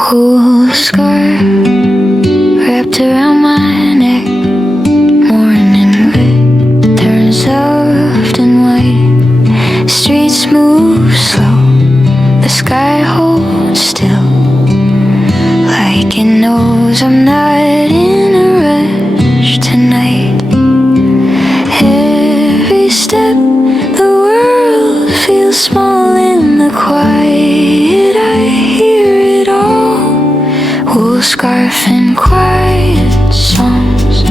Wool scarf wrapped around my neck. Morning wood turns soft and white. Streets move slow, the sky holds still, like it knows I'm not in a rush tonight. Every step, the world feels small in the quiet. I hear it all. Wool scarf and quiet songs,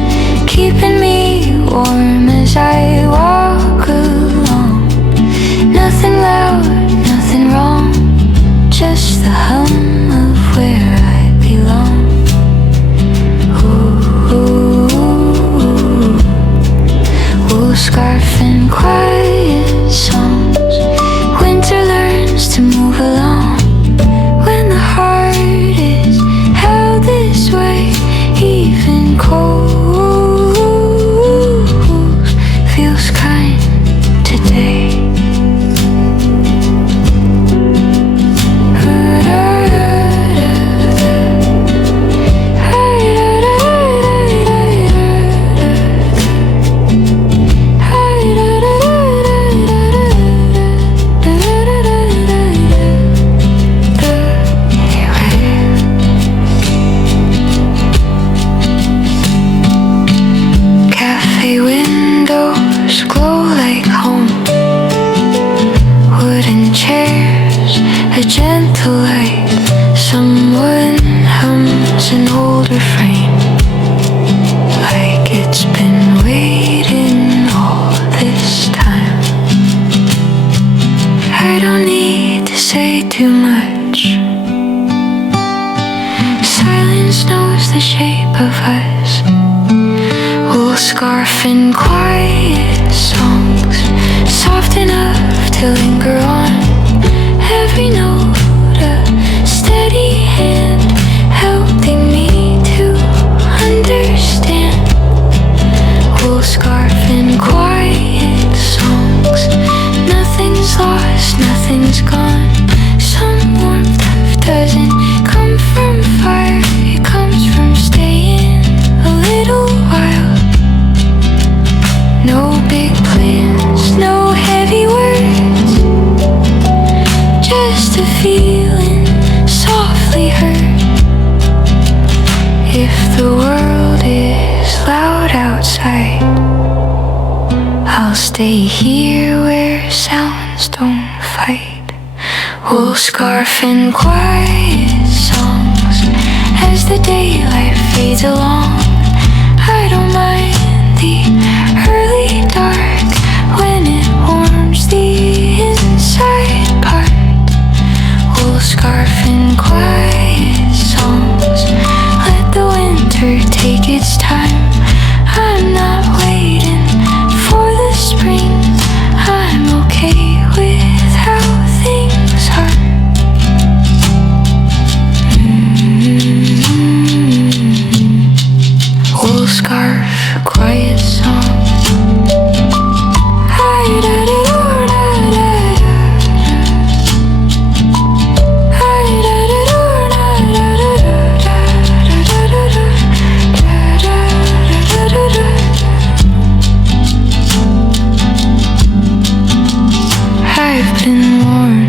keeping me warm as I walk along. Nothing loud, nothing wrong, just the hum of where I belong. Ooh, wool scarf and quiet songs. Winter learns to move along when the heart is held this way. Even cold feels kind today. Cafe windows glow like home. Wooden chairs, a gentle light. Someone hums an old refrain, like it's been waiting all this time. I don't need to say too much. Silence knows the shape of us. Wool scarf and quiet songs, soft enough to linger on. Every note a steady hand, helping me to understand. Wool scarf and quiet songs, nothing's lost, nothing's gone. Some warmth doesn't come from fire, it comes from staying a little while. No big plans, no heavy words, just a feeling softly heard. If the world is loud outside, I'll stay here where sounds don't fight. Wool scarf and quiet songs, as the daylight fades along. I don't mind the early dark when it warms the inside part. Wool scarf and quiet songs, let the winter take its time. I'm not waiting for the spring, I'm okay with how things are. Wool scarf, quiet song. I've been warned.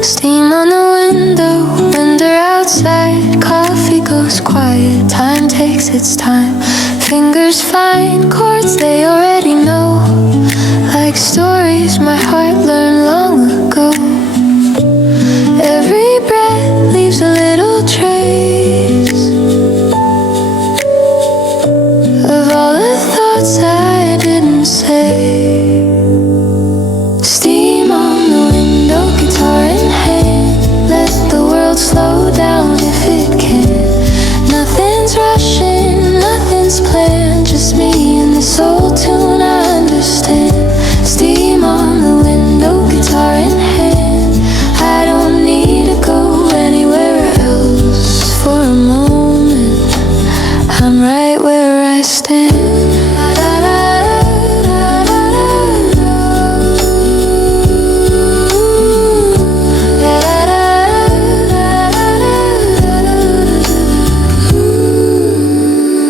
Steam on the window, winter outside. Coffee goes quiet, time takes its time. Fingers find chords they already know, like stories my heart learned long ago. Every breath leaves a little trace of all the thoughts I didn't say. Steam on the window, guitar in hand. Let the world slow down if it can. Nothing's rushing, nothing's planned, just me and stand.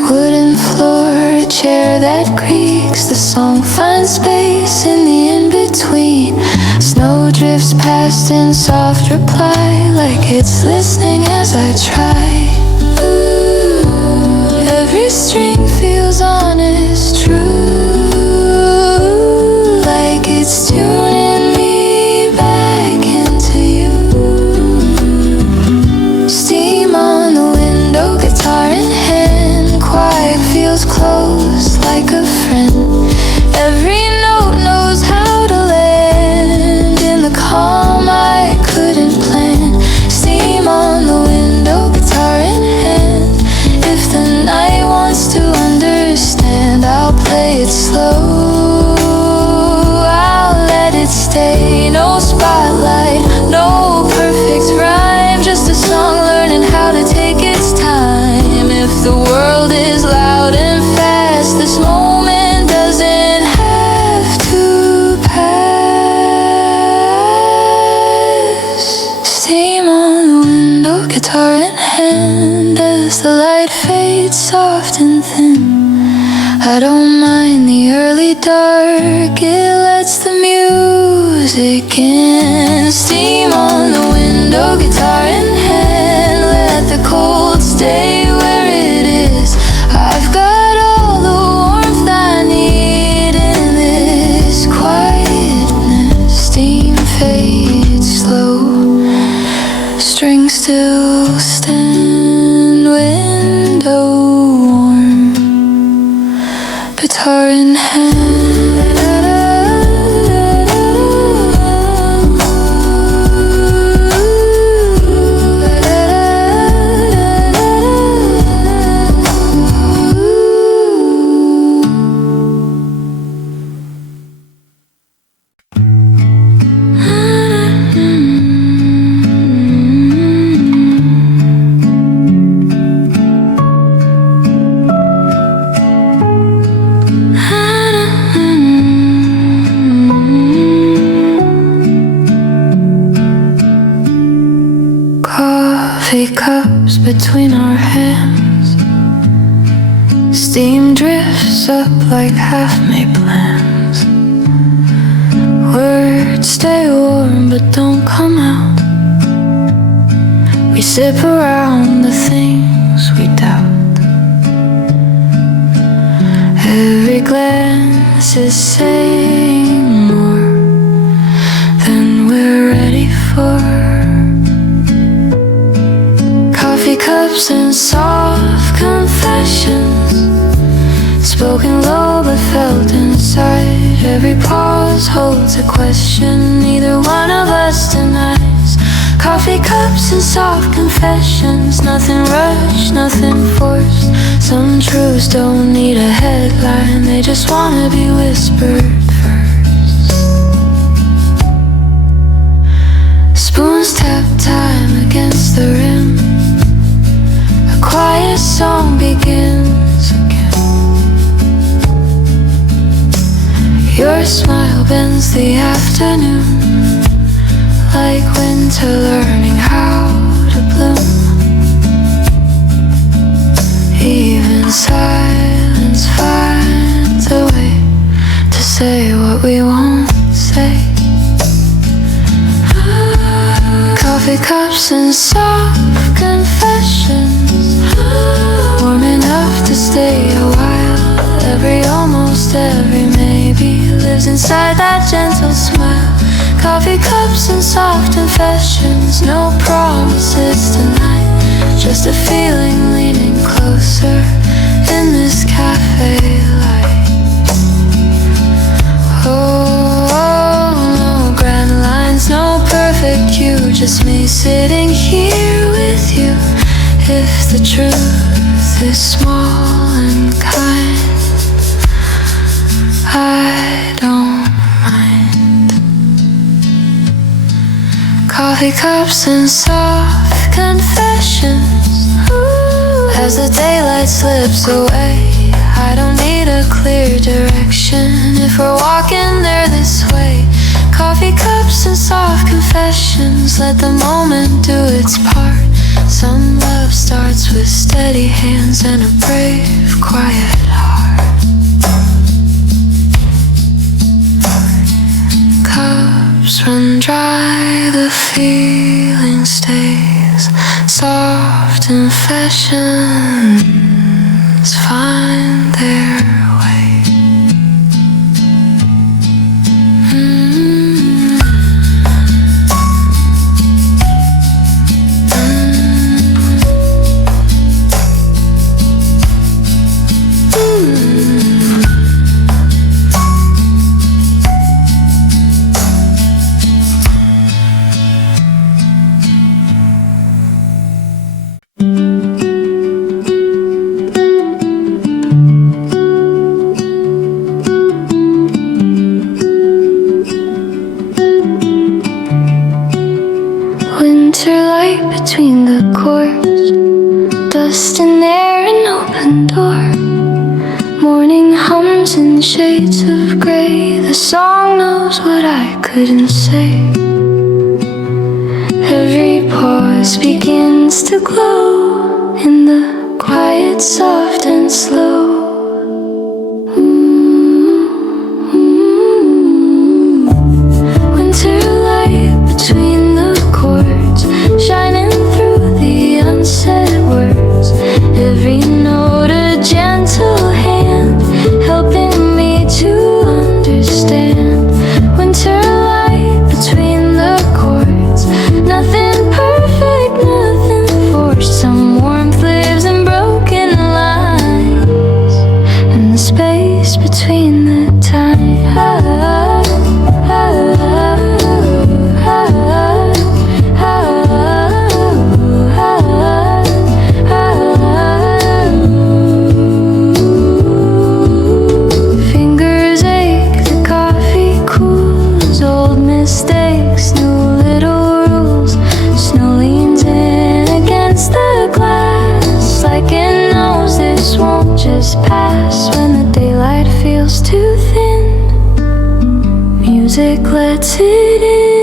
Wooden floor, chair that creaks. The song finds space in the in-between. Snow drifts past in soft reply, like it's listening as I try. Every string feels honest, true, like it's tuning me back into you. Steam on the window, guitar in hand, quiet feels close like a friend. Every note knows how to land in the calm I couldn't plan. Steam on the window, guitar in hand. If the night wants to understand, I'll play it slow, I'll let it stay. No spotlight, no perfect rhyme, just a song learning how to take its time. If the world is loud and fast, this moment doesn't have to pass. Steam on the window, guitar in hand, as the light fades soft and thin. I don't mind the early dark, it lets the music in. Steam on the window, guitar in hand, let the cold stay where it is. I've got all the warmth I need in this quietness. Steam fades slow, strings still stand, window warm, guitar in hand. Coffee cups between our hands, steam drifts up like half-made plans. Words stay warm but don't come out. We sip around the things we doubt. Every glance is saying more than we're ready for. Coffee cups and soft confessions, spoken low but felt inside. Every pause holds a question neither one of us denies. Coffee cups and soft confessions, nothing rushed, nothing forced. Some truths don't need a headline, they just wanna be whispered first. Spoons tap time against the rim, a quiet song begins again. Your smile bends the afternoon, like winter learning how to bloom. Even silence finds a way to say what we won't say. Coffee cups and soft confessions, warm enough to stay a while. Almost every maybe lives inside that gentle smile. Coffee cups and soft confessions, no promises tonight, just a feeling leaning closer in this cafe light. Oh, no grand lines, no perfect cue, just me sitting here with you. If the truth is small and kind, I don't mind. Coffee cups and soft confessions. As the daylight slips away, I don't need a clear direction if we're walking there this way. Coffee cups and soft confessions, let the moment do its part. Some love starts with steady hands and a brave, quiet heart. Cups run dry, the feeling stays. Soft confessions find their way. Winter light between the chords, dust in air, an open door. Morning hums in shades of grey. The song knows what I couldn't say. Every pause begins to glow in the quiet, soft and slow. Winter light between the chords, shining through the unsaid words. Every note a gentle hand, helping me to understand. Winter light between the chords, nothing perfect, nothing forced. Some warmth lives in broken lines, and the space between the time. Fingers ache, the coffee cools. Old mistakes, new little rules. Snow leans in against the glass, like it knows this won't just pass. When the daylight feels too thin, music lets it in.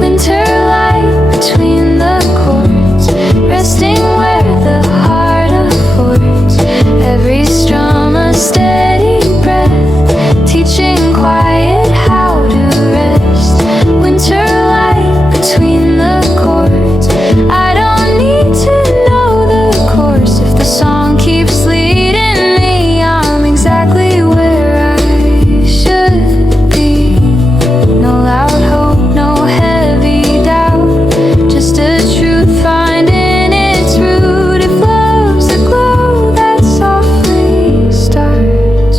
Winter light between the chords, resting where the heart affords. Every strum a steady breath, teaching quiet how to rest. Winter light between the chords, I don't need to know the course. If the song keeps leading me, I'm exactly where I should be. No loud hope, no heavy doubt, just a truth finding its root. If love's the glow that softly starts,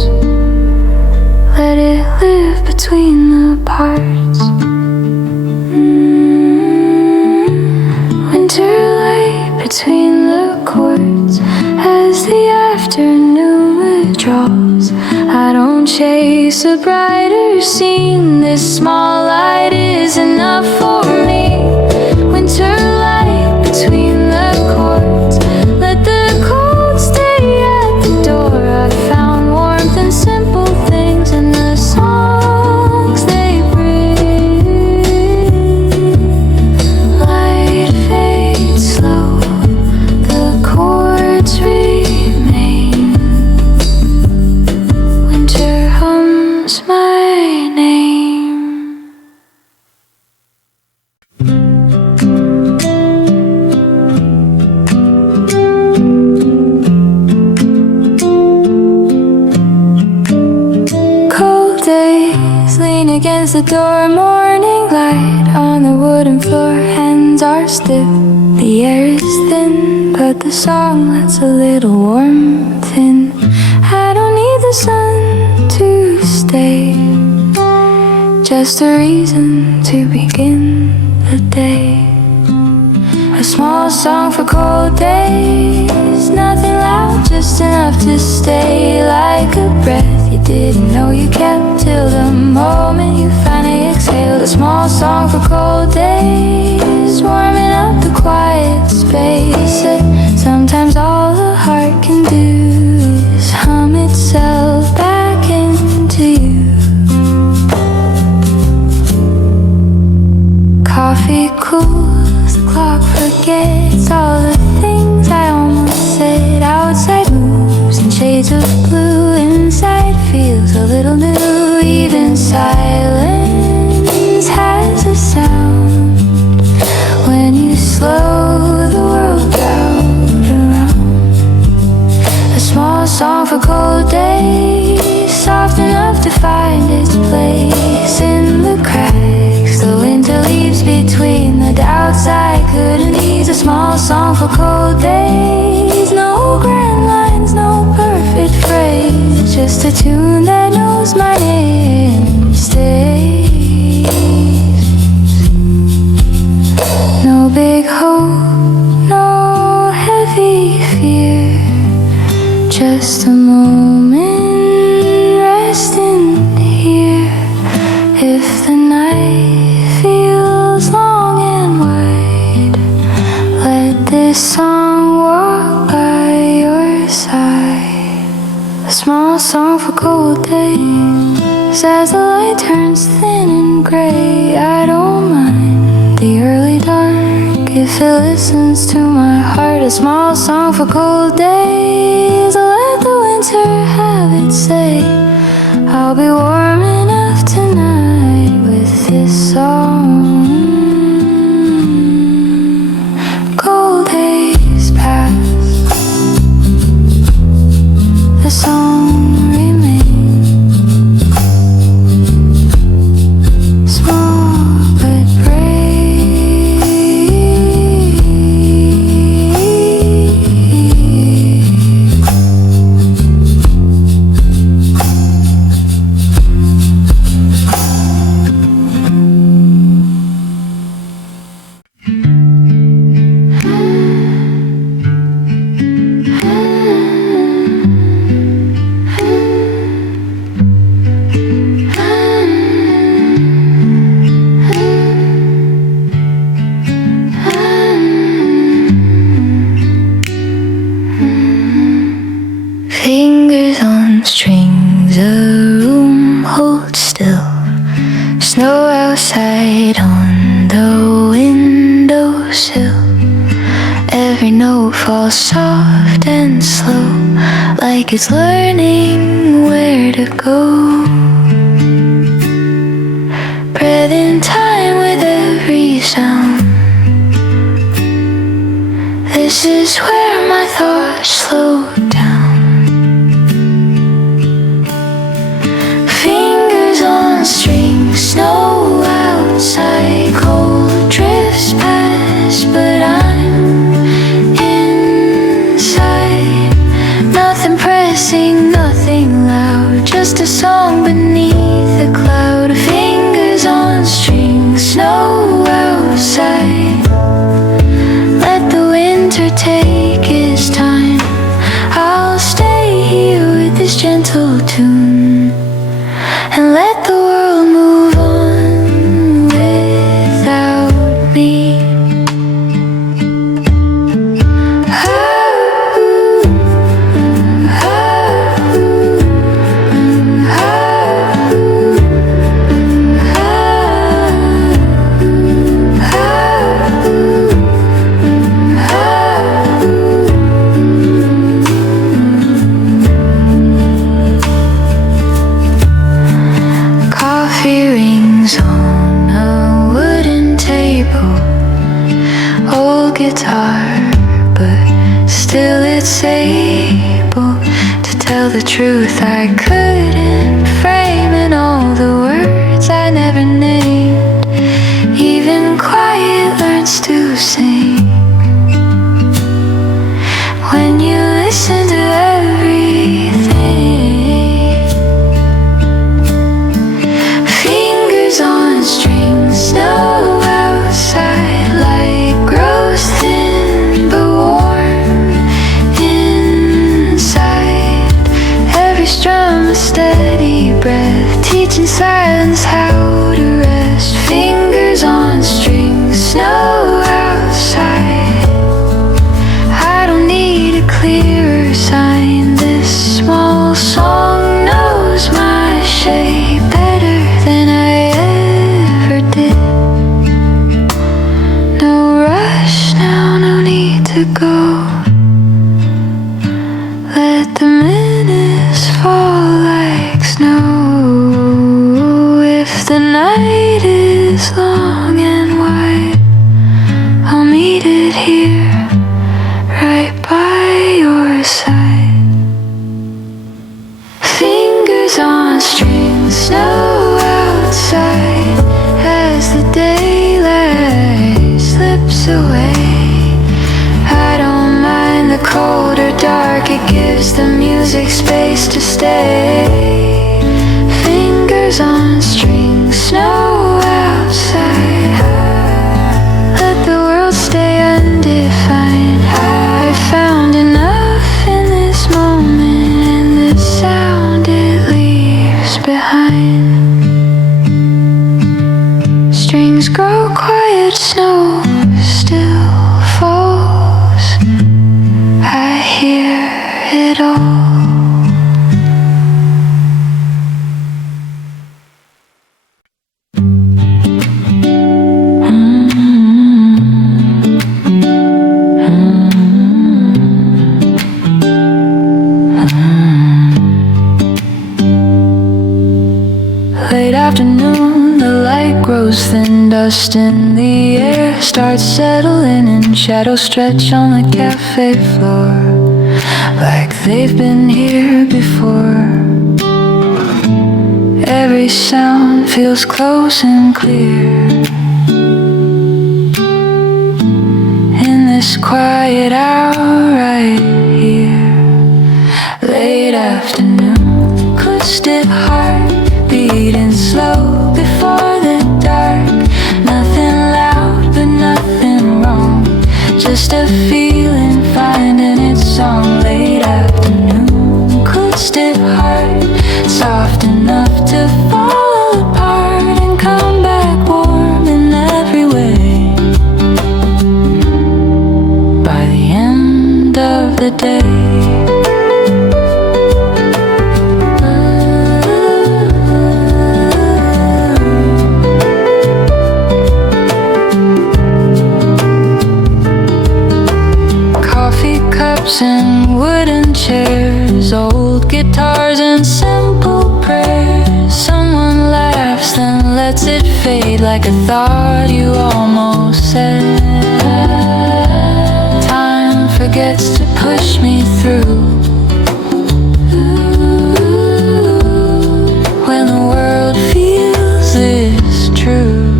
let it live between the parts. Winter light between the chords, as the afternoon withdraws. I don't chase a brighter scene, this small light is enough for me. Winter light between the chords, let the cold stay at the door. I found warmth in simple things, and the songs they bring. Light fades slow, the chords remain. Winter hums my name. Cold days lean against the door, morning light on the wooden floor. Hands are stiff, the air is thin, but the song lets a little warmth in. I don't need the sun to stay, just a reason to begin the day. A small song for cold days, nothing loud, just enough to stay. Like a breath you didn't know you kept, till the moment you finally exhaled. A small song for cold days, warming up the quiet space. A Sometimes all the heart can do is hum itself back into you. Coffee cools, the clock forgets all the things I almost said. Outside moves in shades of blue, inside feels a little new. Even silence has a sound when you slow the world down around. A small song for cold days, soft enough to find its place in the cracks. The winter leaves between the doubts I couldn't ease. A small song for cold days. No grand lines, no perfect phrase, just a tune that knows my name stays. No big hope, no heavy fear, just a moment resting here. If the night feels long and wide, let this song walk by your side. A small song for cold days. As the light turns thin and gray, I don't mind the early dark if it listens to my heart. A small song for cold days. I'll let the winter have its say. I'll be warm enough tonight with this song. Cold days pass, the song remains, small but brave. Fingers on strings, a room holds still. Snow outside on the windowsill. Every note falls soft and slow, like it's learning where to go. Breath in time with every sound. This is where my thoughts slow down. Fingers on strings, snow outside, cold drifts past, but I'm inside. Nothing pressing, nothing loud, just a song beneath a cloud. Fingers on strings, snow outside. Let the winter take its time. I'll stay here with this gentle tune and let the world move on without me. Coffee rings on a wooden table. Old guitar, but still it's able to tell the truth I couldn't frame in all the words I never named. Even quiet learns to sing when you listen to everything. Fingers on strings, snow outside, light grows thin but warm inside. Every strum a steady breath, teaching silence how to rest. Fingers on strings, snow outside. I don't need space to stay. Fingers on strings, snow outside. Let the world stay undefined. I found enough in this moment and the sound it leaves behind. Strings grow quiet, snow still falls. I hear it all. Late afternoon, the light grows thin, dust in the air starts settling in. Shadows stretch on the cafe floor like they've been here before. Every sound feels close and clear. In this quiet hour right here, late afternoon, acoustic heart beating slow before the dark. Nothing loud but nothing wrong, just a feeling finding its song. Late afternoon, acoustic heart, soft enough to fall apart and come back warm in every way. By the end of the day, and wooden chairs, old guitars and simple prayers. Someone laughs then lets it fade like a thought you almost said. Time forgets to push me through. When the world feels this true.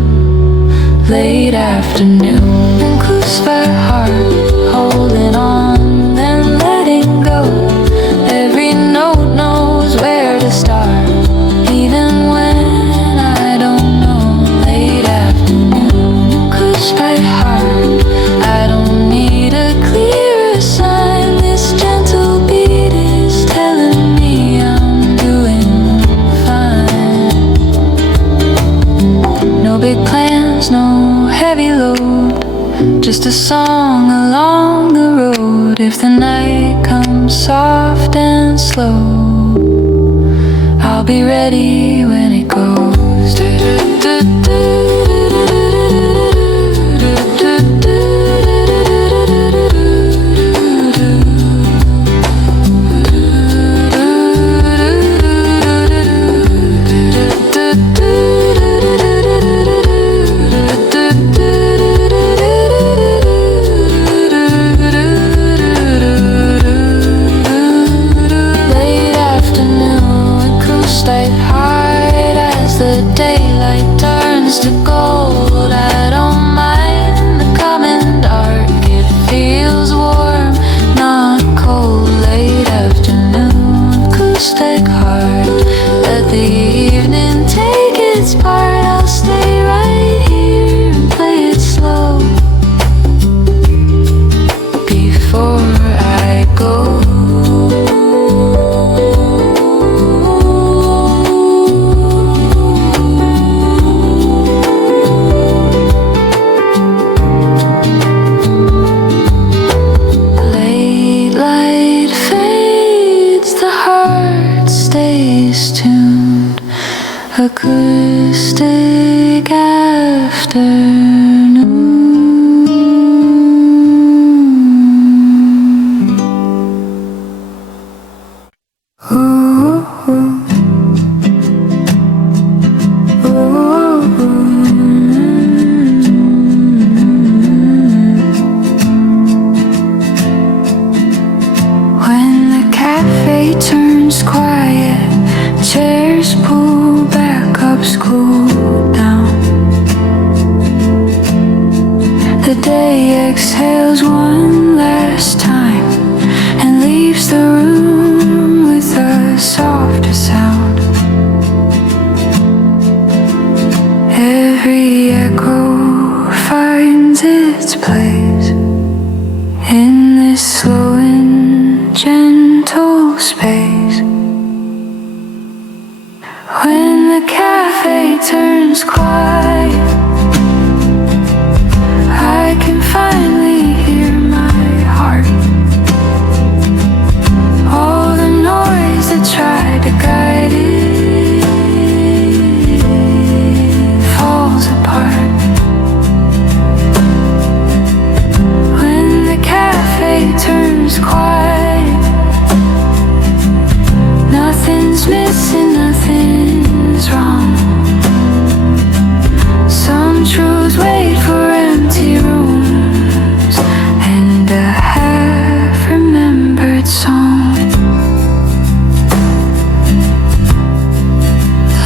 Late afternoon, enclosed by heart, holding on. Every note knows where to start, even when I don't know. Late afternoon, close by heart, I don't need a clearer sign. This gentle beat is telling me I'm doing fine. No big plans, no heavy load, just a song along the road. If the night comes soft and slow, I'll be ready when it goes. Acoustic afternoon. Ooh, ooh, ooh, when the cafe turns quiet, chairs pull back, cups cool down. The day exhales one last time and leaves the room with space. When the cafe turns quiet, I can finally hear my heart. All the noise that tried to guide it falls apart. When the cafe turns quiet, nothing's missing, nothing's wrong. Some truths wait for empty rooms and a half-remembered song.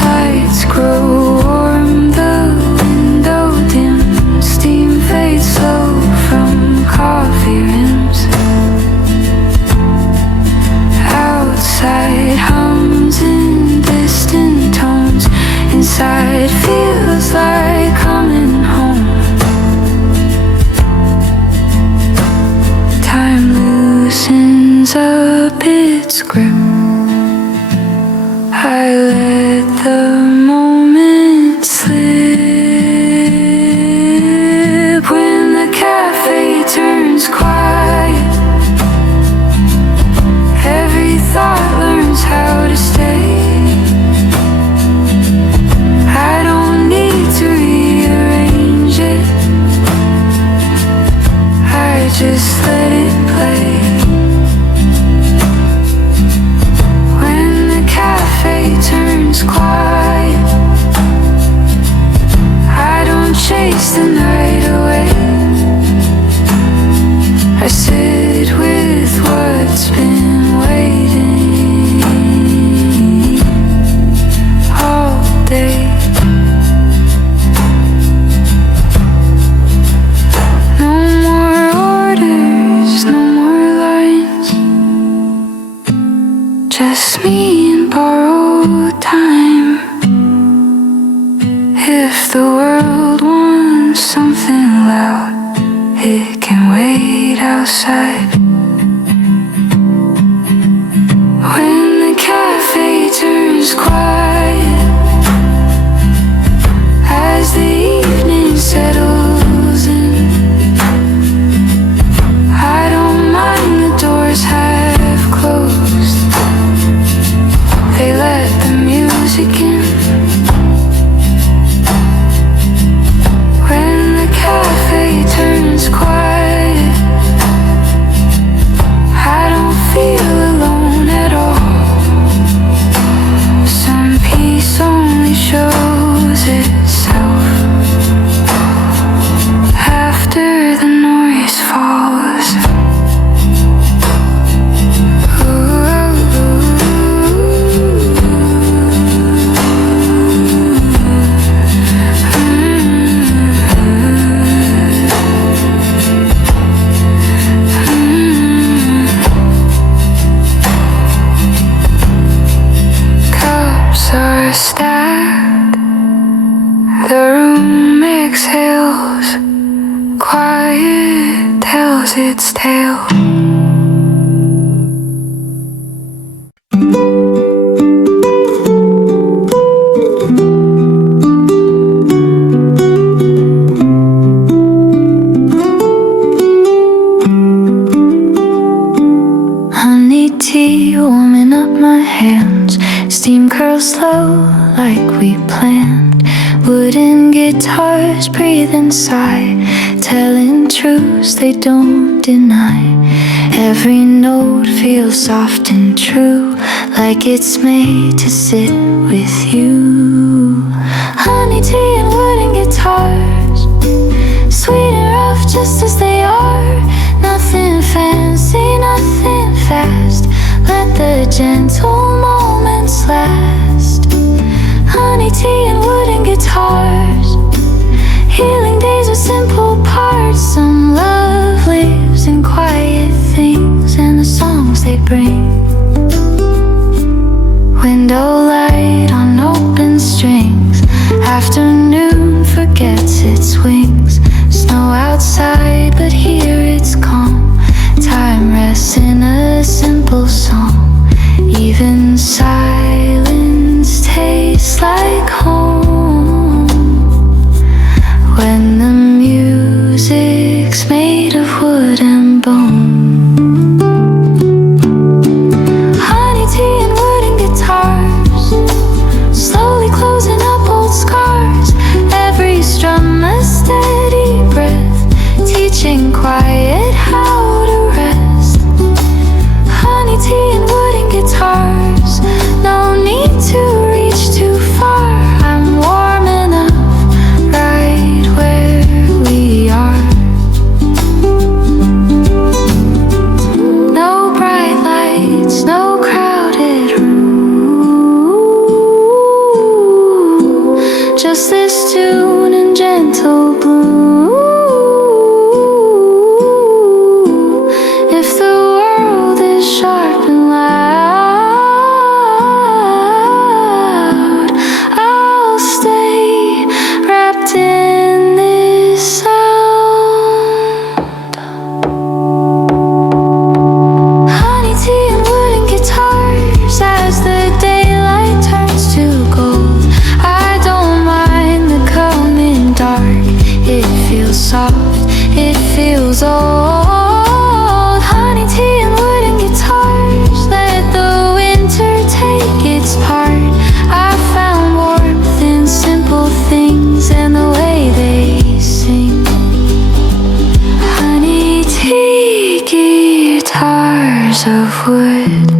Lights grow warm, the window dim, steam fades slow from coffee rims. Outside hums in distant tones, inside feels like coming home. Time loosens up its grip. I let the moment slip. When the cafe turns quiet, every thought learns how to stay. I don't need to rearrange it, I just let it play. When the cafe turns quiet, I don't chase the night away. I sit with what's been waiting all day. No more orders, no more lines, just me and borrowed time. If the world wants something loud, it can wait outside. When the cafe turns quiet, as the evening settles in, I don't mind the doors half closed, they let the music in. When the cafe turns quiet, I don't feel alone at all. Some peace only shows itself after the noise falls. Cups are stacked, the room exhales, quiet tells its tale. Honey tea warming up my hands, steam curls slow like we planned. Wooden guitars breathe inside, telling truths they don't deny. Every note feels soft and true, like it's made to sit with you. Honey tea and wooden guitars, sweet and rough just as they are. Nothing fancy, nothing fast, let the gentle moments last. Honey tea and wooden guitars, healing days with simple parts. Some love lives in quiet things and the songs they bring. Window light on open strings, afternoon forgets its wings. Snow outside but here it's calm, time rests in a simple song. Even silence tastes like home when the music's made of wood and bone. Honey tea and wooden guitars, slowly closing up old scars. Every strum a steady breath, teaching quiet how to rest. Honey tea and wooden guitars, no need to reach too far. I'm warm enough right where we are. No bright lights, no crowded room, just this tune and gentle blue. If the world is sharp and loud, I'll stay wrapped in this sound. Honey tea and wooden guitars as the daylight turns to gold. I don't mind the coming dark. It feels soft, it feels old. Honey tea and wooden guitars, let the winter take its part. I found warmth in simple things and the way they sing. Honey tea guitars of wood,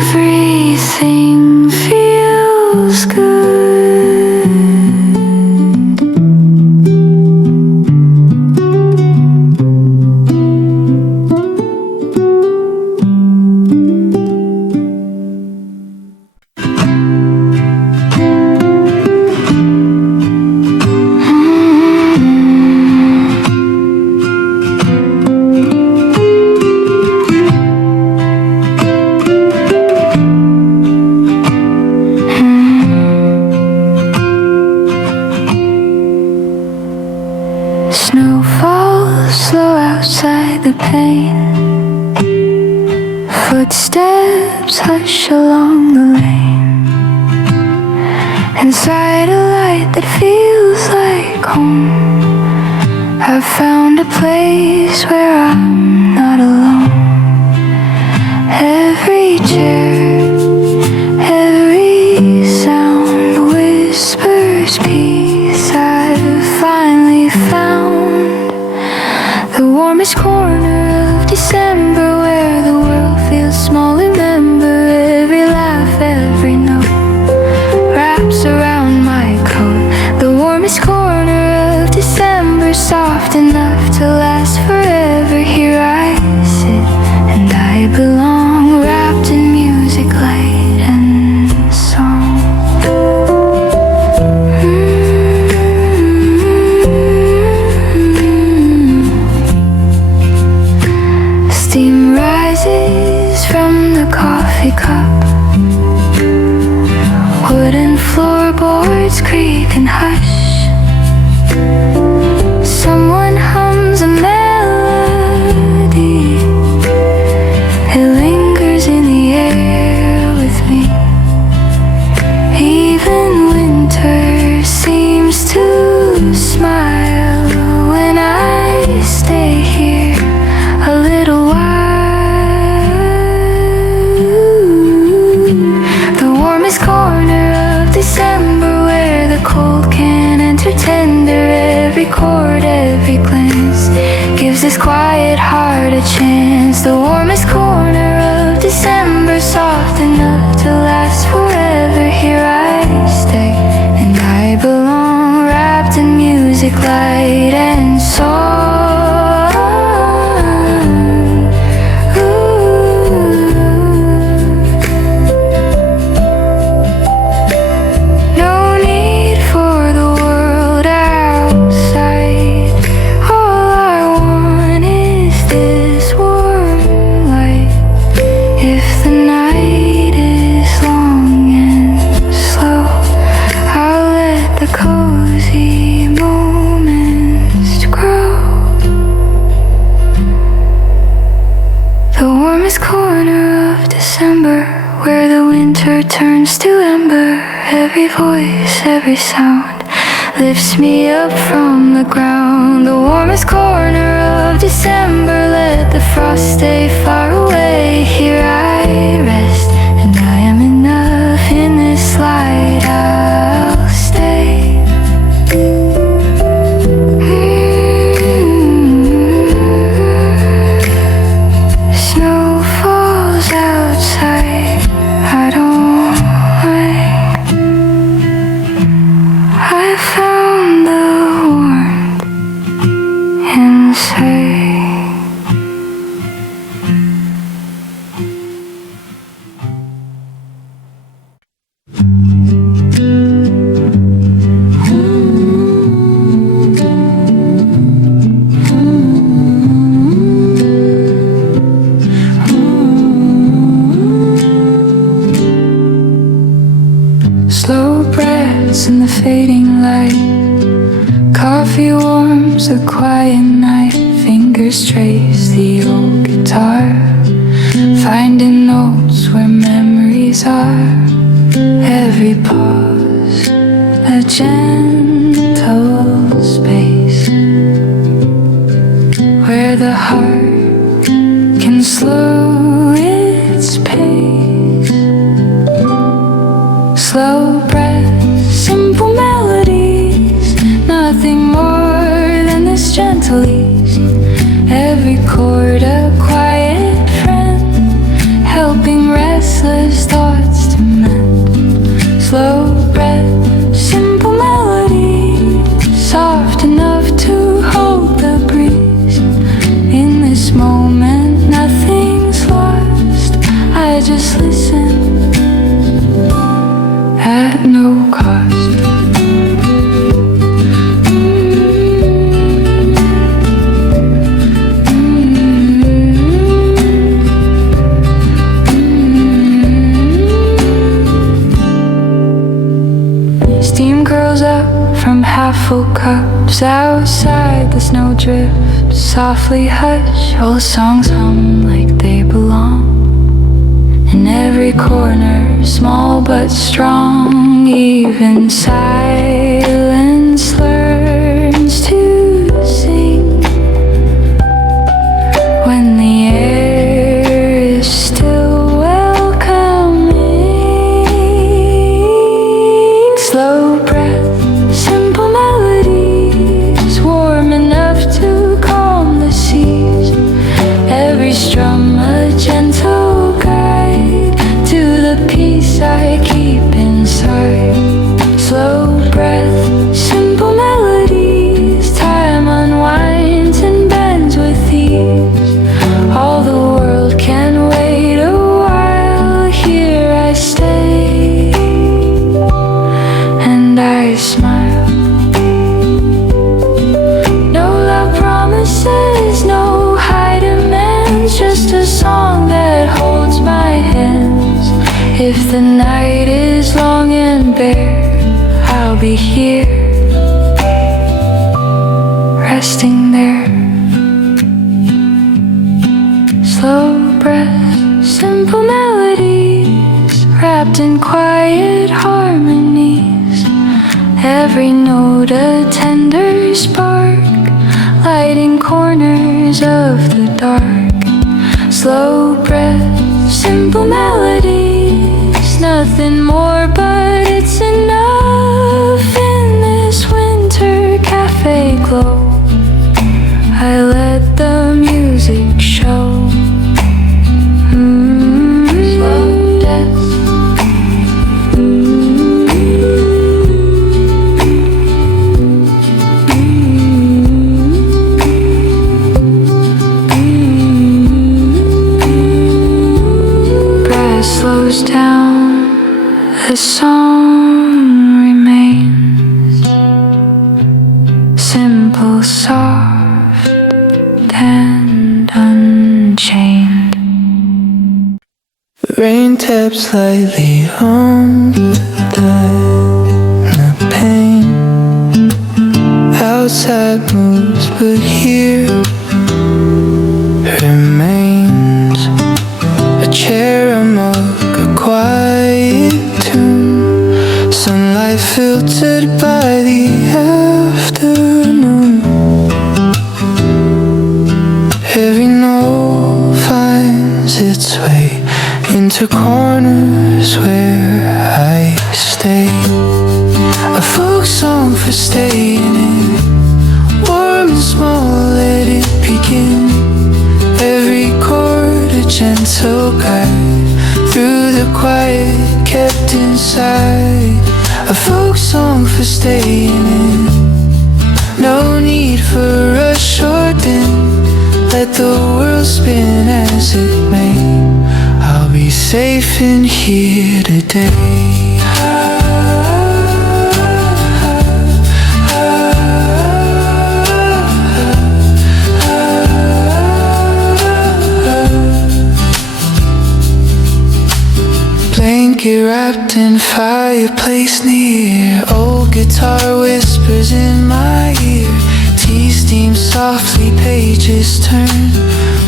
everything feels good. Snow falls slow outside the pane. Footsteps hush along the lane. Inside a light that feels like home, I've found a place where I'm not alone. Every chair, every sound whispers peace. I've finally found the warmest corner of December, where the world feels small. Remember, every laugh, every note wraps around my coat. The warmest corner of December, soft enough to last forever. Here I sit and I belong, wrapped in music, light and song. Steam rises from the coffee cup. Wooden floorboards creak and hush. Someone hums a melody. It lingers in the air with me. Even winter seems to smile when I stay here a little while. The warmest corner of December, where the cold can enter tender. Every chord, every glance gives this quiet heart a chance. The warmest corner of December, soft enough to last forever. Here I stay and I belong, wrapped in music, light and song. No need for the world outside. All I want is warmest corner of December, where the winter turns to ember. Every voice, every sound lifts me up from the ground. The warmest corner of December, let the frost stay far away. Here I rest, and I am enough in this light. I'll stay. Snow falls outside, I don't like. I found the warmth inside. Slow breaths in the fading light. Coffee warms a quiet night. Fingers trace the old guitar, finding notes where memories are. Every pause, a gentle space where the heart can slow its pace. Slow breaths, simple melodies, nothing more than this gentle ease. Every chord a quiet friend, helping restless thoughts to mend. Slow breaths, simple melodies, soft enough to hold the breeze. In this moment, nothing's lost, I just listen at no cost. Steam curls up from half-full cups. Outside the snow drifts, softly hush. Old songs hum like they belong. In every corner, small but strong, even silence learns to sing. When the air is still welcoming. Slow breath, simple melodies, warm enough to calm the seas. Every strum a gentle guide to the peace I keep inside. Slow breath, simple melodies, time unwinds and bends with ease. All the world can wait a while, here I stay, and I smile. No loud promises, no high demands, just a song that holds my hands. If the night is long and bare, I'll be here, resting there. Slow breath, simple melodies, wrapped in quiet harmonies. Every note a tender spark, lighting corners of the dark. Slow breath, simple melodies, nothing more, but it's enough. In this winter cafe glow, I let the music show. Slow death. Breath slows down, the song remains simple, soft, and unchained. Rain taps lightly on the pain. Outside moves, but here remains. filtered by the afternoon. Every note finds its way into corners where I stay. A folk song for staying in, warm and small, let it begin. Every chord a gentle guide through the quiet kept inside. A folk song for staying in, no need for rush or din. Let the world spin as it may, I'll be safe in here today. Blanket wrapped in fireplace near, old guitar whispers in my ear. Tea steam softly, pages turn,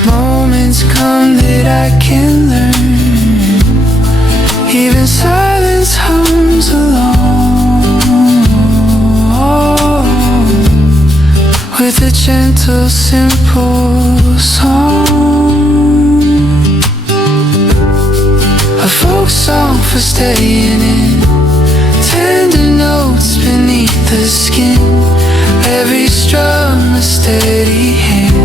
moments come that I can learn. Even silence hums along with a gentle, simple song. A folk song for staying in, tender notes beneath the skin. Every strum a steady hand,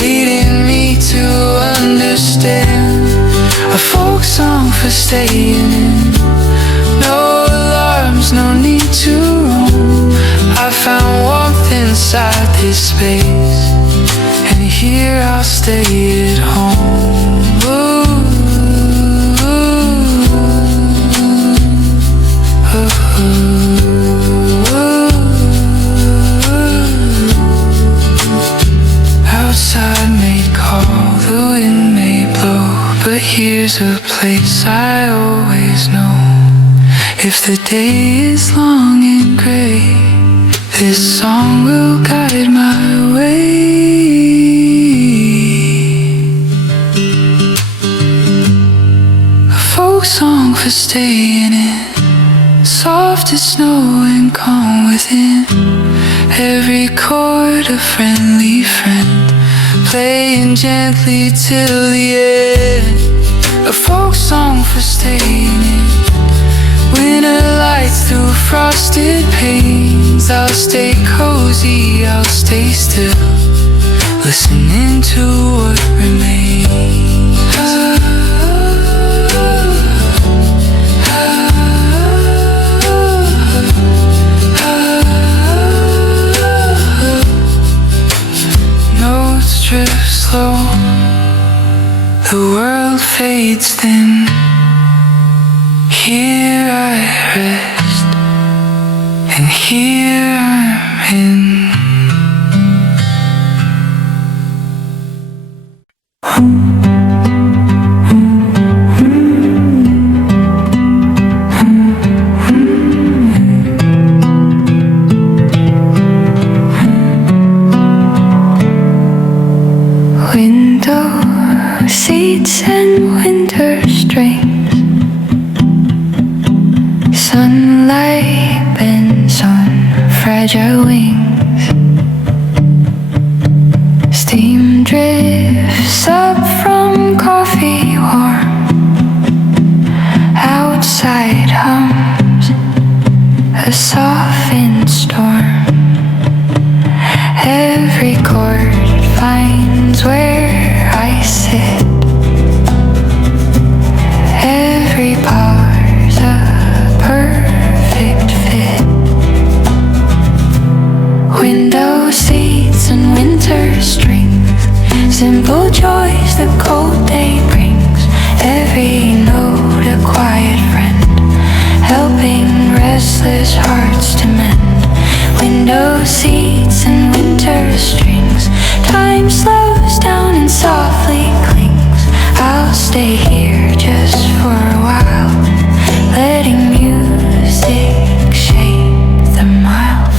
leading me to understand. A folk song for staying in, no alarms, no need to roam. I found warmth inside this space, and here I'll stay at home. Ooh. Outside may call, the wind may blow, but here's a place I always know. If the day is long and gray, this song will guide my way. A folk song for staying in, soft as snow and calm within. Every chord a friendly friend, playing gently till the end. A folk song for staying in, winter lights through frosted panes. I'll stay cozy, I'll stay still, listening to what remains. Drift slow, the world fades thin. Here I rest, and here I'm in. Seats and winter strings, sunlight bends on fragile wings. Steam drifts up from coffee warm, outside hums a softened storm. Every chord finds where I sit, every part's a perfect fit. Window seats and winter strings, simple joys the cold day brings. Every note a quiet friend, helping restless hearts to mend. Window seats and winter strings, time slows down and softly clings. I'll stay here just for a while, letting music shape the mile.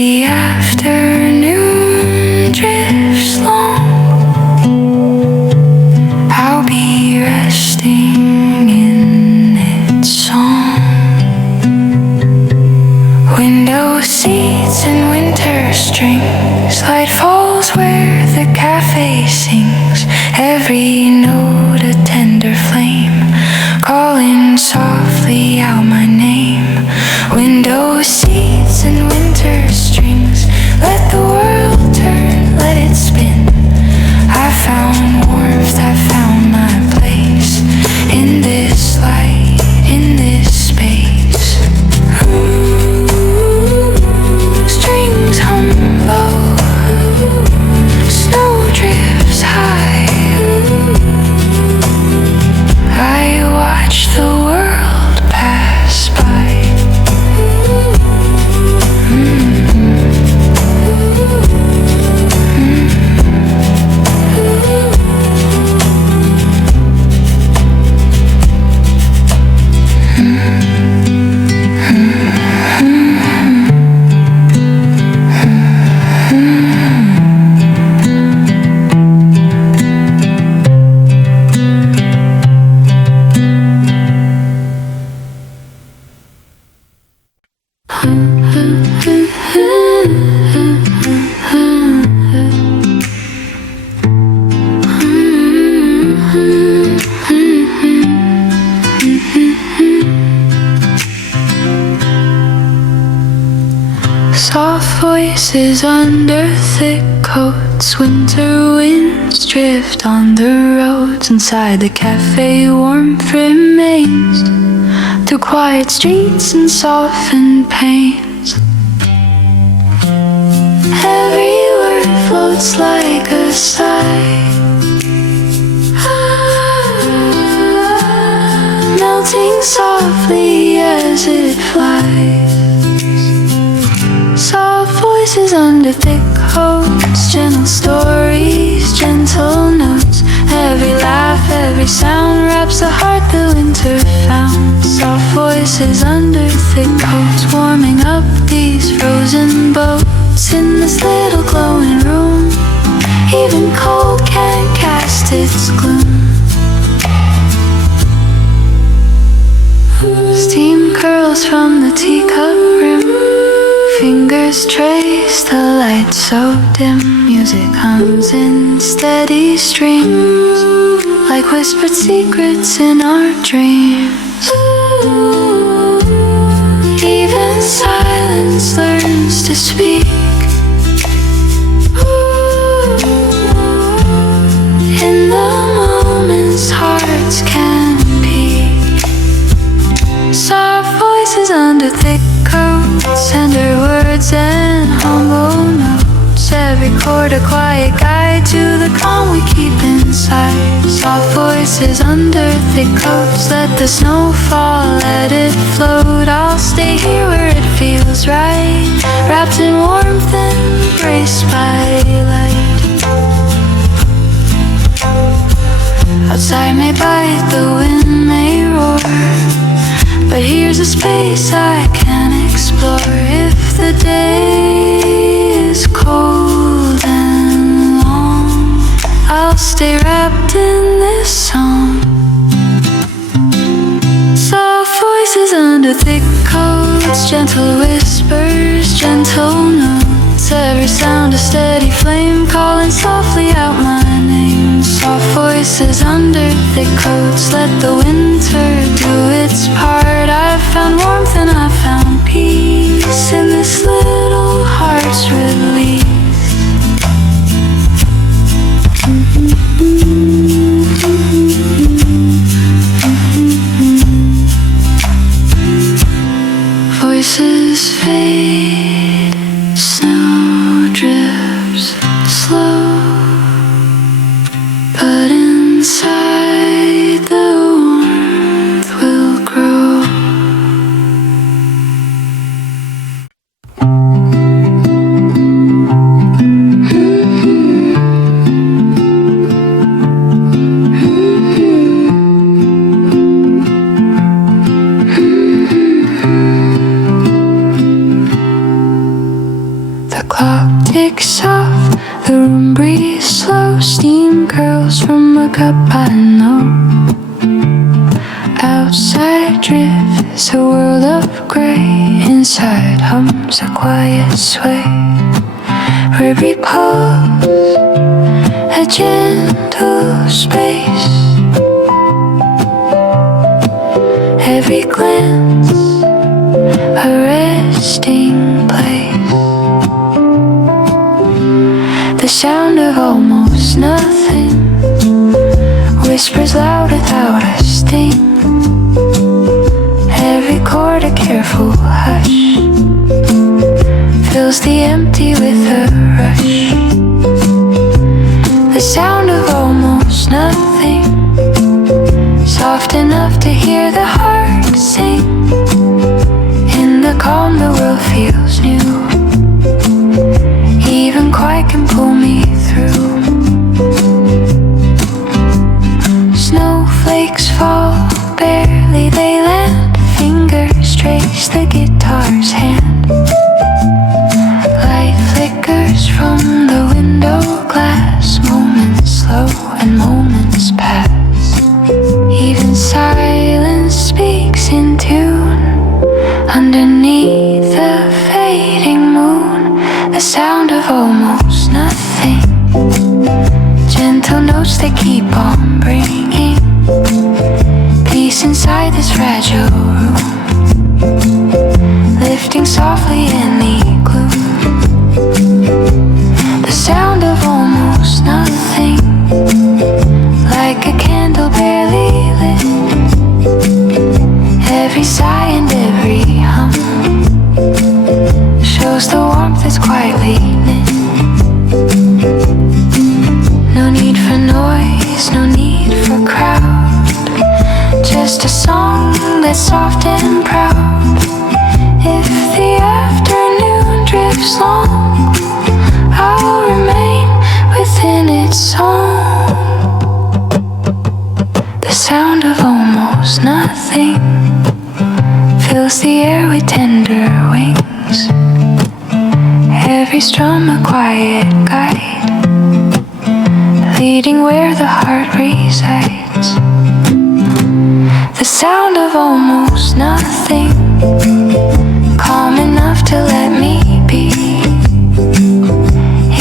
the afternoon drifts long, I'll be resting in its song. Window seats and winter strings, light falls where the cafe sings, every note a tender flame, calling softly out my name. Window seats and winter strings, let the world turn, let it spin. I found warmth, I found my place in this light, in this space. Strings hum low, snow drifts high. I watch the world pass by. Soft voices under thick coats, winter winds drift on the roads. Inside the cafe, warmth remains through quiet streets and softened panes. Every word floats like a sigh, melting softly as it flies. Soft voices under thick coats, gentle stories, gentle notes. Every laugh, every sound wraps the heart the winter found. Soft voices under thick coats, warming up these frozen boats in this little glowing room. Even cold can't cast its gloom. Steam curls from the teacup rim, fingers trace the light so dim. Music hums in steady streams, like whispered secrets in our dreams. Even silence learns to speak. In the moments hearts can peak. Soft voices under thick coats, tender words and humble notes. Every chord a quiet guide to the calm we keep inside. Soft voices under thick coats, let the snow fall, let it float. I'll stay here where it feels right, wrapped in warmth and embraced by light. Outside may bite, the wind may roar, but here's a space I can explore. If the day is cold and long, I'll stay wrapped in this song. Soft voices under thick coats, gentle whispers, gentle notes. Every sound a steady flame, calling softly out my name. Soft voices under thick coats, let the winter do its part. I've found warmth and I've found peace in this little heart's release. Voices fade, snow drips slow, but inside the warmth will grow. clock ticks off, the room breathes slow, steam curls from a cup I know. Outside drifts a world of grey, inside hums a quiet sway. Where we pause, a gentle space. Every glance, a resting place. The sound of almost nothing whispers loud without a sting. Every chord a careful hush fills the empty with a rush. The sound of almost nothing, soft enough to hear the heart sing. In the calm the world feels new, even quiet can pull me through. Snowflakes fall, barely they land, fingers trace the guitar's hand. Light flickers from the window glass, moments slow and moments pass. Even silence speaks in tune, underneath the fading moon. The sound of almost nothing, gentle notes that keep on bringing peace inside this fragile room, lifting softly any gloom. The sound of almost nothing, like a candle barely lit. Every sigh and every hum shows the warmth that's quietly knit. No need for noise, no need for crowd, just a song that's soft and proud. If the afternoon drifts long, I'll remain within its song. The sound of almost nothing fills the air with tender wings. Every strum a quiet guide, leading where the heart resides. The sound of almost nothing, calm enough to let me be.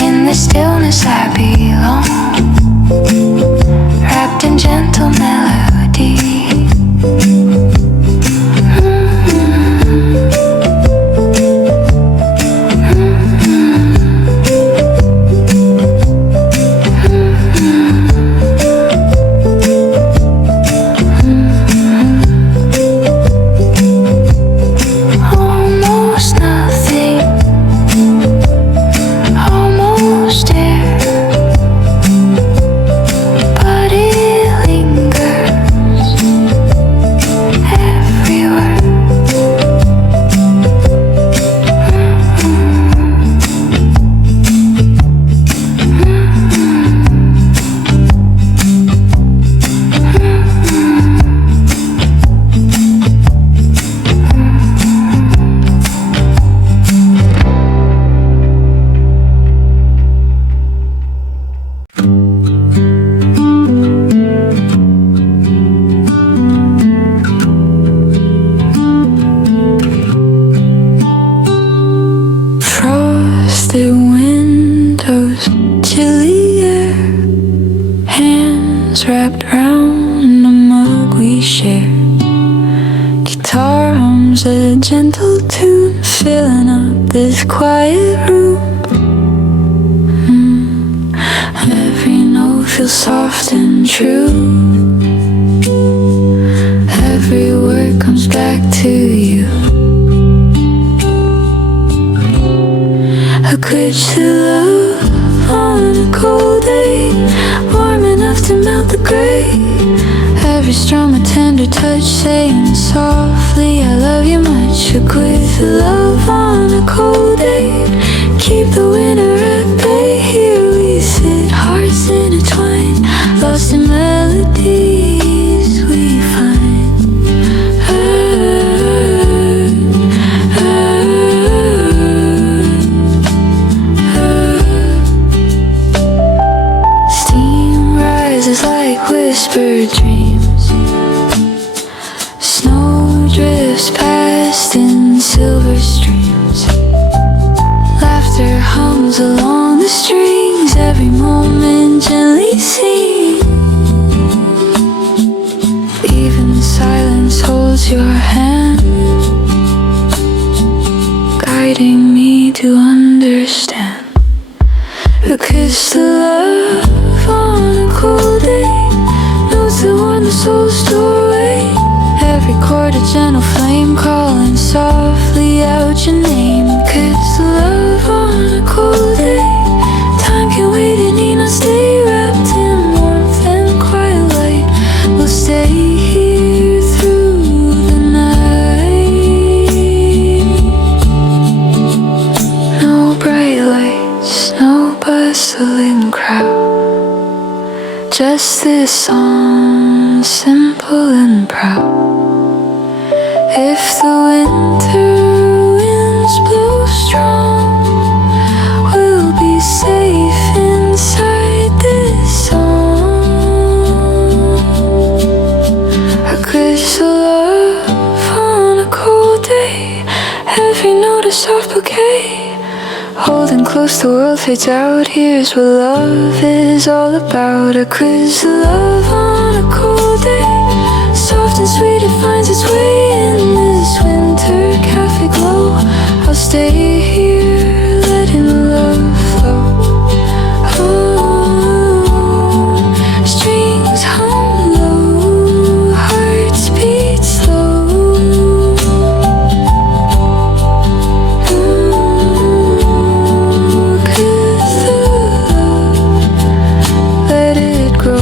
In the stillness I belong, wrapped in gentle melody. Wrapped round the mug we share. Guitar hums a gentle tune, filling up this quiet room. Every note feels soft and true. Every word comes back to you. A glitch to love on a cold day, warm enough to melt the gray. Every strum a tender touch, saying softly I love you much. A glitch to love on a cold day, keep the winter at bay. Here we sit, hearts intertwined, lost in melodies we find. whispered dreams. Snow drifts past in silver streams. Laughter hums along the strings, every moment gently seen. Even silence holds your hand, guiding me to understand. Because the love on a cold day knows to warm the soul's doorway. Every chord a gentle flame calling softly out your name. Because the love on a cold day, time can wait and need not stay. Wrapped in warmth and quiet light, we'll stay here through the night. No bright lights, no bustling crowd, just this song, simple and proud. If the winter winds blow strong, we'll be safe inside this song. A crystal love on a cold day, every note a soft bouquet. Holding close, the world fades out. Here's what love is all about. A crystal love on a cold day, soft and sweet, it finds its way in this winter cafe glow. I'll stay here, letting love flow. Oh, strings hum low, hearts beat slow. Cause the love, let it grow.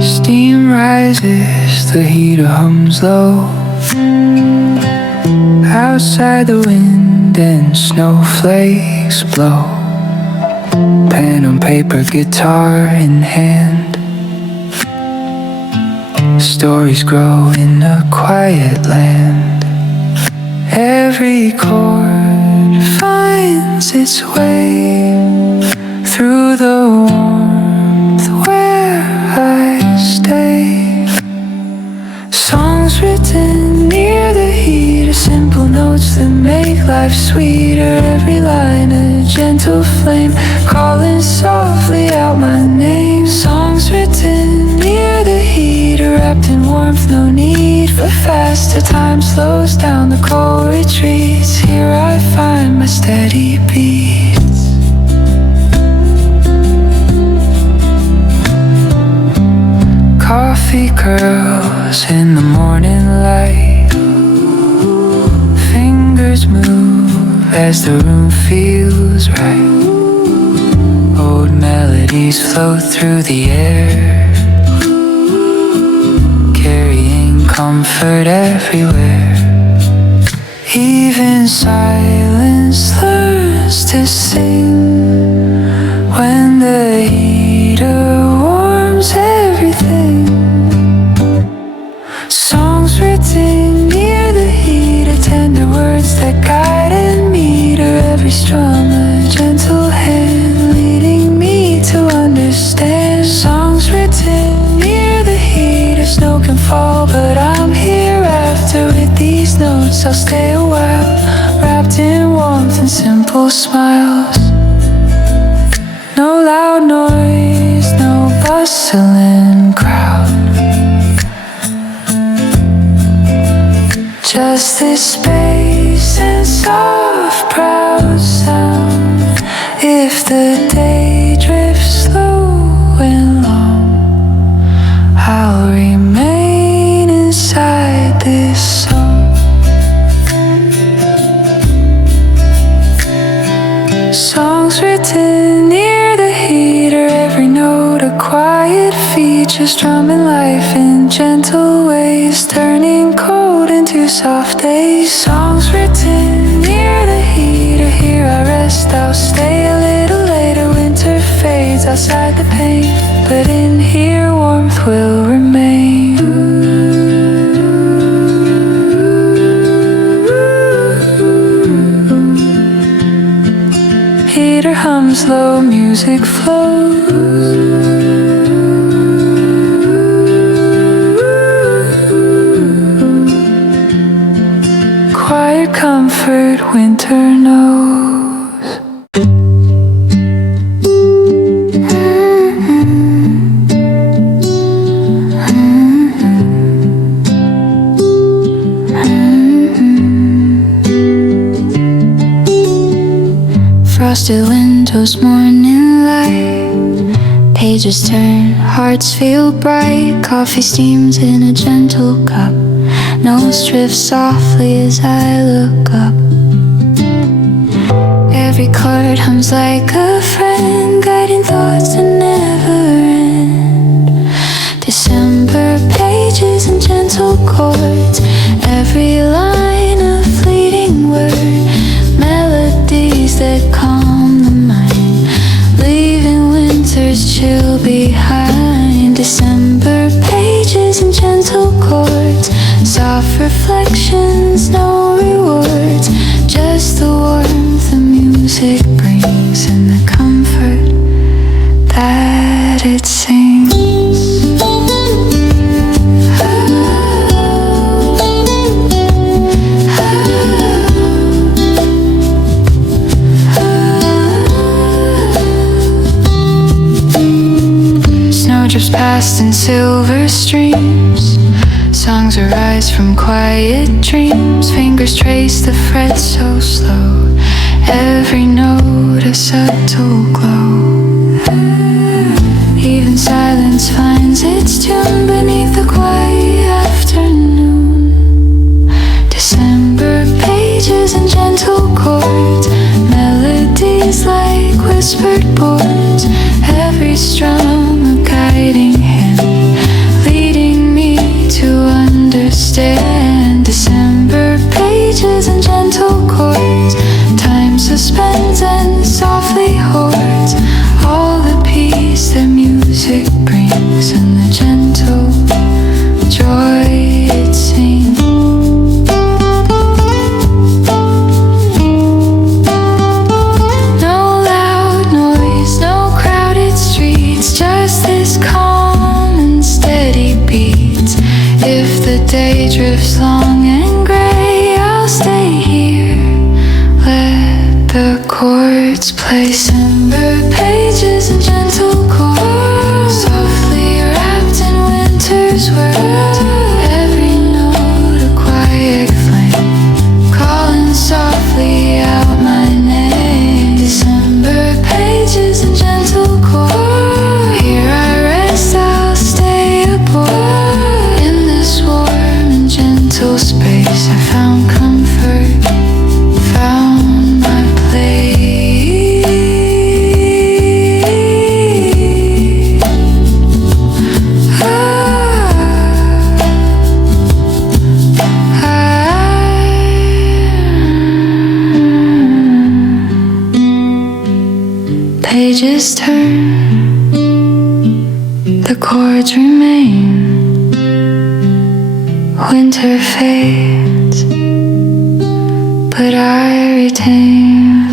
Steam rises, the heater hums low. Outside the wind and snowflakes blow. Pen on paper, guitar in hand. Stories grow in a quiet land. Every chord finds its way through the warmth where I stay. Songs written near the heat, simple notes that make life sweeter. Every line a gentle flame calling softly out my name. Songs written near the heat, wrapped in warmth, no need for faster. Time slows down, the cold retreats. Here I find my steady beats. Coffee curls in the morning light. Fingers move as the room feels right. Old melodies float through the air, carrying comfort everywhere. Even silence learns to sing when the heater warms everything. Songs written near the heat, tender words that guided me to every strum. A gentle hand leading me to understand. Songs written near the heat, snow can fall, but I'm here after. With these notes I'll stay a while, wrapped in warmth and simple smiles. No loud noise, no bustling crowd, just this space and soft proud sound. If the day drifts slow and long, I'll remain inside this song. Songs written near the heater, every quiet feet just drumming life in gentle ways, turning cold into soft days. Songs written near the heater, here I rest, I'll stay a little later. Winter fades outside the pain, but in here warmth will remain. Heater hums low, music flows. Quiet comfort winter knows. Frosted windows, morning light. Pages turn, hearts feel bright. Coffee steams in a gentle cup. Notes drift softly as I look up. Every chord hums like a friend, guiding thoughts that never end. December pages and gentle chords. Every line a fleeting word. Melodies that calm the mind, leaving winter's chill behind. December pages and gentle chords. Soft reflections, no rewards, just the warmth the music brings and the comfort that it sings. Snow drips past in silver streams. Songs arise from quiet dreams. Fingers trace the frets so slow. Every note a subtle glow. Even silence finds its tune beneath the quiet afternoon. December pages and gentle chords. Melodies like whispered boards. Every strum a guiding hand, leading me to understand. December pages and gentle chords. Time suspends and softly hoards all the peace that music brings and the gentle joy it sings. No loud noise, no crowded streets, just this calm and steady beats. If the day drifts long and gray, I'll stay here. Let the chords play. December pages and gentle chords, softly wrapped in winter's word. Every note a quiet flame, calling softly out my name. December pages and gentle chords, here I rest, I'll stay aboard. In this warm and gentle space I found comfort, found my place. Pages turn, the chords remain. Winter fades, but I retain.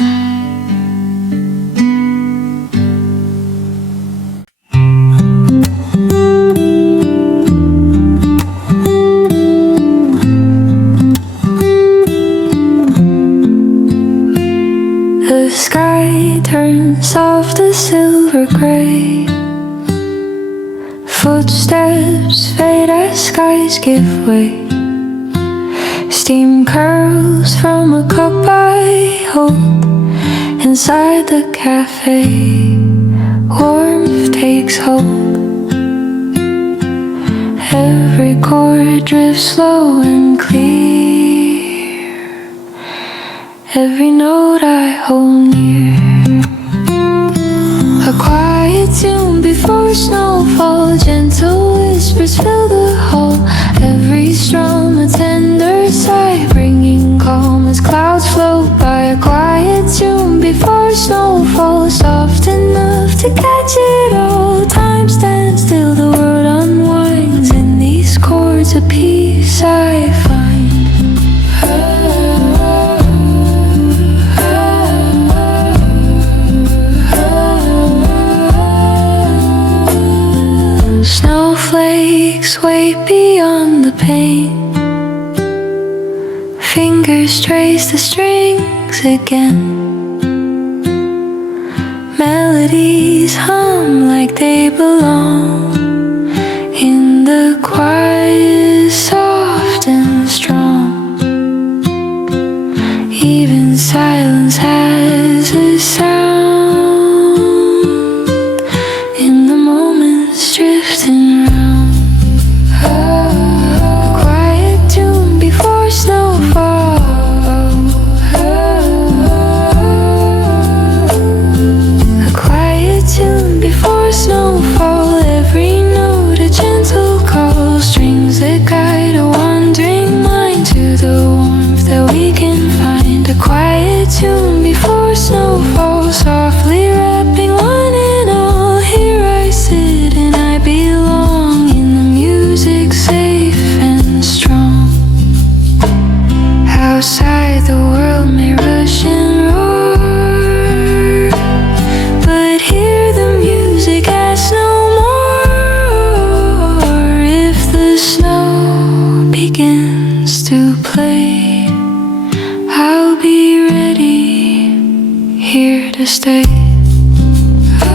The sky turns soft to silver gray. Footsteps fade as skies give way. Steam curls from a cup I hold inside the cafe. Warmth takes hold. Every chord drifts slow and clear. Every note I hold near. A quiet tune before snowfall. Gentle whispers fill the hall. Every strum a tender sigh, bringing calm as clouds float by. A quiet tune before snowfall, soft enough to catch it all. Time stands still, the world unwinds. In these chords a peace I find. Snowflakes wait beyond the pane. Fingers trace the strings again. Melodies hum like they belong. In the quiet, soft and strong. Even silence has a sound. In the moments drifting round. A quiet tune before snowfall. A quiet tune before snowfall. Every note a gentle call. Strings that guide a wandering mind to the warmth that we can find. A quiet tune before snowfall. Softly wrapping one and all. Here I sit and I belong. In the music safe and strong. Outside the world may rush and roar, but here the music asks no more. If the snow begins to play, I'll be ready, here to stay. A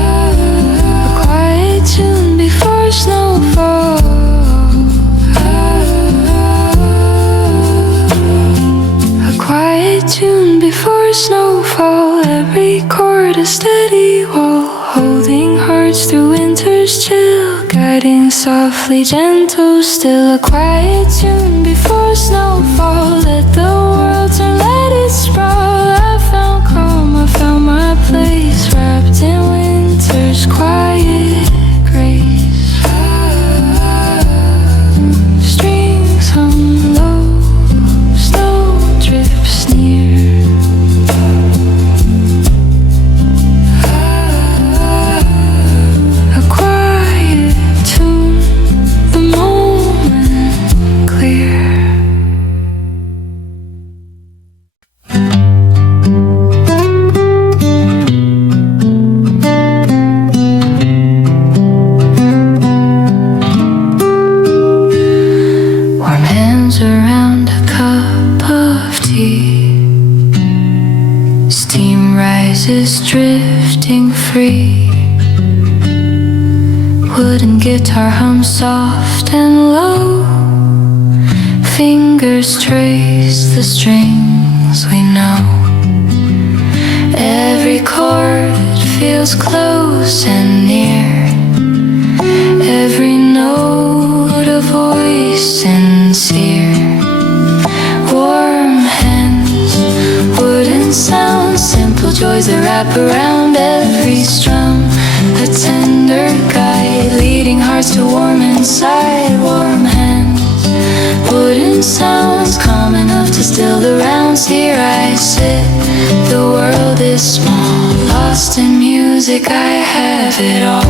quiet tune before snowfall. A quiet tune before snowfall. Every chord a steady wall, holding hearts through winter's chill, guiding softly, gentle still. A quiet tune before snowfall. Let the world turn, let it sprawl. I found calm, I found my place, wrapped in winter's quiet grace. Strings hum low, snow drips near. A quiet tune, the moment clear. Warm hands around a cup of tea. Steam rises drifting free. Wooden guitar hums soft and low. Fingers trace the strings we know. Every chord feels close and near. Every note a voice sincere. Warm hands, wooden sounds, simple joys that wrap around every strum. A tender guide, leading hearts to warm inside. Warm hands, wooden sounds, calm enough to still the rounds. Here I sit, the world is small, lost in music, I have it all.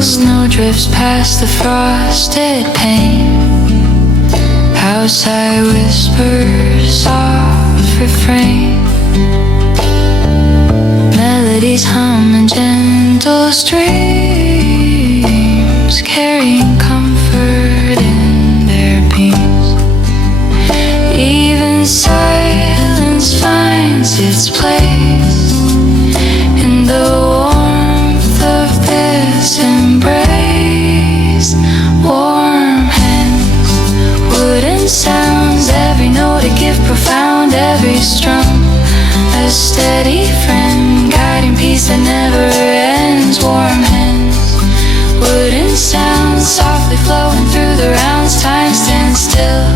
Snow drifts past the frosted pane. Outside whispers, soft refrain. Melodies hum in gentle streams, carrying comfort in their beams. Even silence finds its place in the warmth of this embrace. Warm hands, wooden sounds, every note a gift profound, every strum a steady friend, guiding peace that never ends. Warm hands, wooden sounds, softly flowing through the rounds. Time stands still,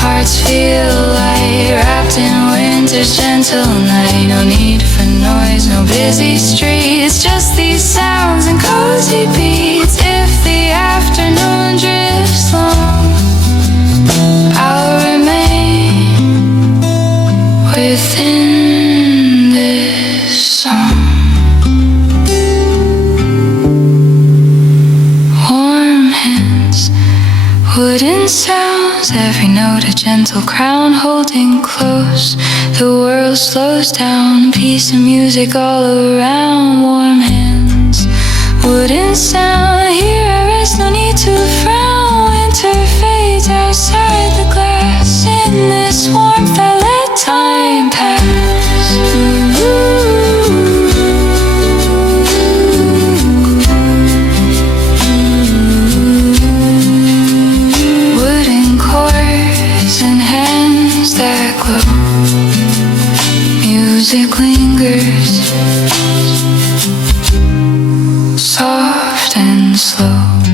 Hearts feel light, wrapped in winter's gentle night. No need for noise, no busy streets, just these sounds and cozy beats. If the afternoon drifts long, I'll remain within this song. Warm hands, wooden sounds, every note a gentle crown holding close. The world slows down, peace and music all around. Warm hands, wooden sound, here I rest, no need to frown. Winter fades outside the glass, in this warmth I let time pass. Wooden chords and hands that glow, music lingers, soft and slow.